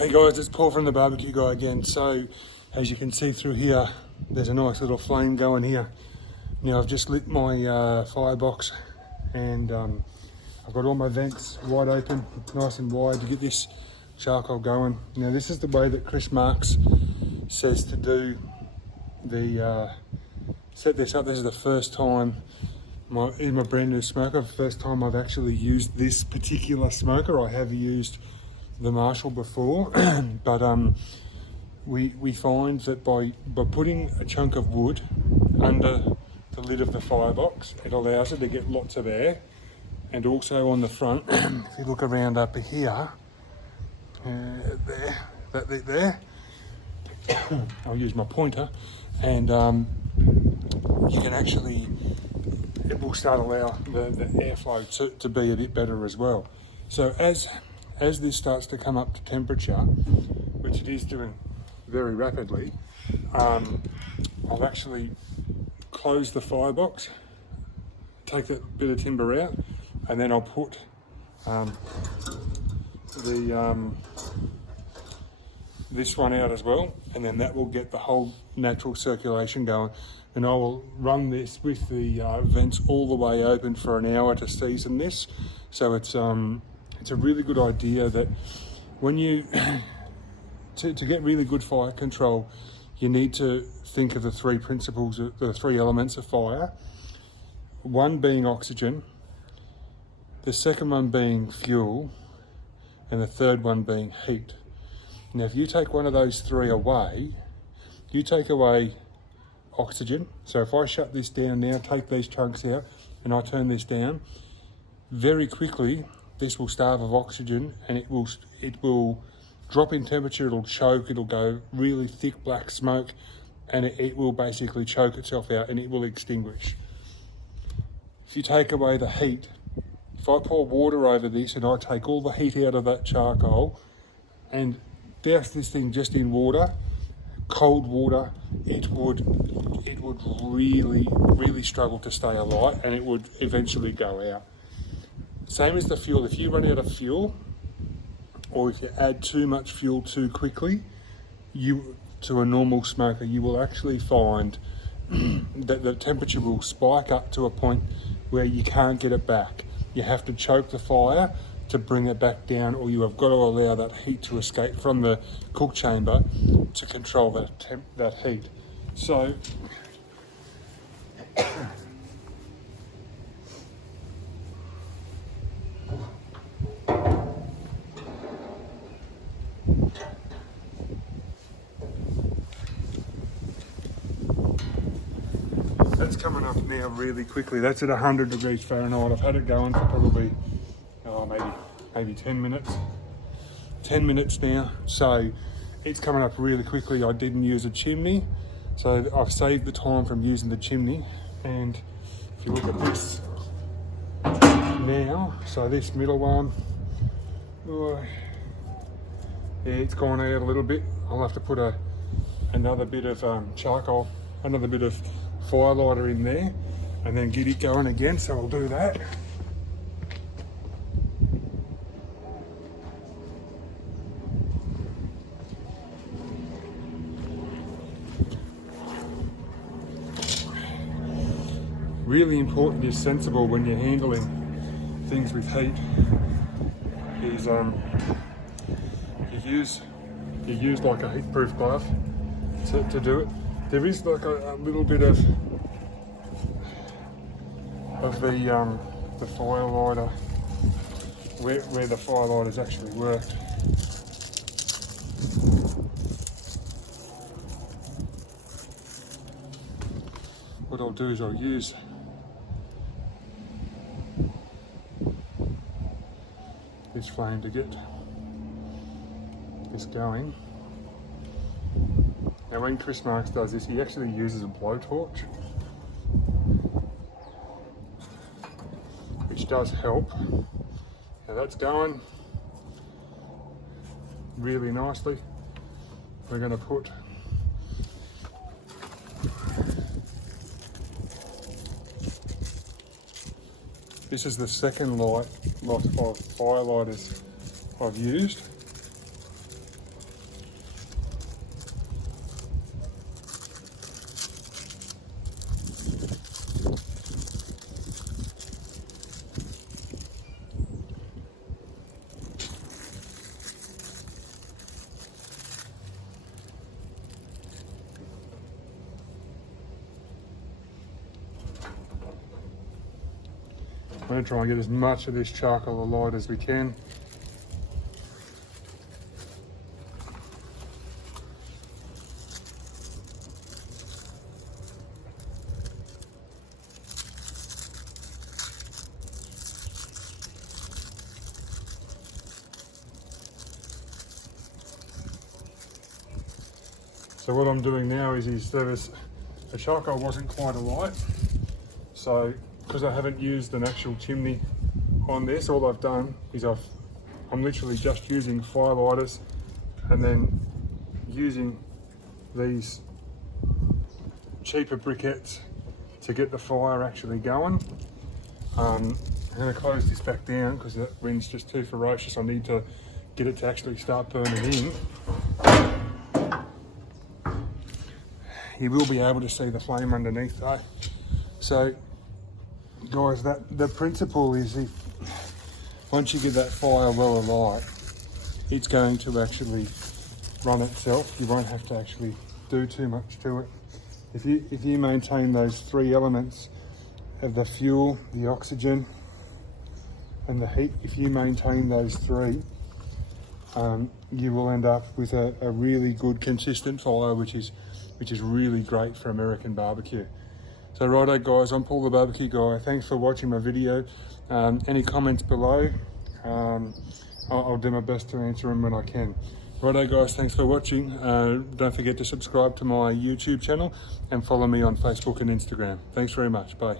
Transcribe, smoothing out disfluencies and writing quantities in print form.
Hey guys, it's Paul from the Barbecue Guy again. So, as you can see through here, there's a nice little flame going here. Now I've just lit my firebox, and I've got all my vents wide open, nice and wide, to get this charcoal going. Now this is the way that Chris Marks says to do the set this up. This is the first time in my brand new smoker, first time I've actually used this particular smoker. I have used the Marshall before, but we find that by putting a chunk of wood under the lid of the firebox, it allows it to get lots of air. And also on the front, if you look around up here, there, I'll use my pointer, and you can actually, it will start allow the airflow to be a bit better as well. So as this starts to come up to temperature, which it is doing very rapidly, I'll actually close the firebox, take that bit of timber out, and then I'll put this one out as well, and then that will get the whole natural circulation going. And I will run this with the vents all the way open for an hour to season this. So it's a really good idea that when you to get really good fire control, you need to think of the three principles, the three elements of fire. One being oxygen, the second one being fuel, and the third one being heat. Now if you take one of those three away, you take away oxygen. So if I shut this down now, take these chunks out, and I turn this down, very quickly this will starve of oxygen, and it will drop in temperature, it'll choke, it'll go really thick black smoke, and it will basically choke itself out and it will extinguish. If you take away the heat, if I pour water over this and I take all the heat out of that charcoal and douse this thing just in water, cold water, it would really struggle to stay alight, and it would eventually go out. Same as the fuel. If you run out of fuel, or if you add too much fuel too quickly to a normal smoker, you will actually find that the temperature will spike up to a point where you can't get it back. You have to choke the fire to bring it back down, or you have got to allow that heat to escape from the cook chamber to control that heat. So that's coming up now really quickly. That's at 100 degrees Fahrenheit. I've had it going for probably maybe 10 minutes. 10 minutes now, so it's coming up really quickly. I didn't use a chimney, so I've saved the time from using the chimney. And if you look at this now, so this middle one, yeah, it's gone out a little bit. I'll have to put another bit of charcoal, another bit of firelighter in there, and then get it going again. So I'll do that. Really important, is sensible when you're handling things with heat, is you use like a heat-proof glove to do it. There is like a little bit of the firelighter where the firelighter's actually worked. What I'll do is I'll use this flame to get this going. Now when Chris Marks does this, he actually uses a blowtorch, which does help. Now that's going really nicely. We're going to put this is the second lot of firelighters I've used. going to try and get as much of this charcoal alight as we can. So what I'm doing now is the charcoal wasn't quite alight. So because I haven't used an actual chimney on this, all I've done is I'm literally just using firelighters and then using these cheaper briquettes to get the fire actually going. I'm going to close this back down because the wind's just too ferocious. I need to get it to actually start burning in. You will be able to see the flame underneath though. So guys, the principle is once you get that fire well alight, it's going to actually run itself. You won't have to actually do too much to it. If you maintain those three elements of the fuel, the oxygen and the heat, if you maintain those three, you will end up with a really good consistent fire, which is really great for American barbecue. So righto guys, I'm Paul the Barbecue Guy. Thanks for watching my video. Any comments below, I'll do my best to answer them when I can. Righto guys, thanks for watching. Don't forget to subscribe to my YouTube channel and follow me on Facebook and Instagram. Thanks very much, bye.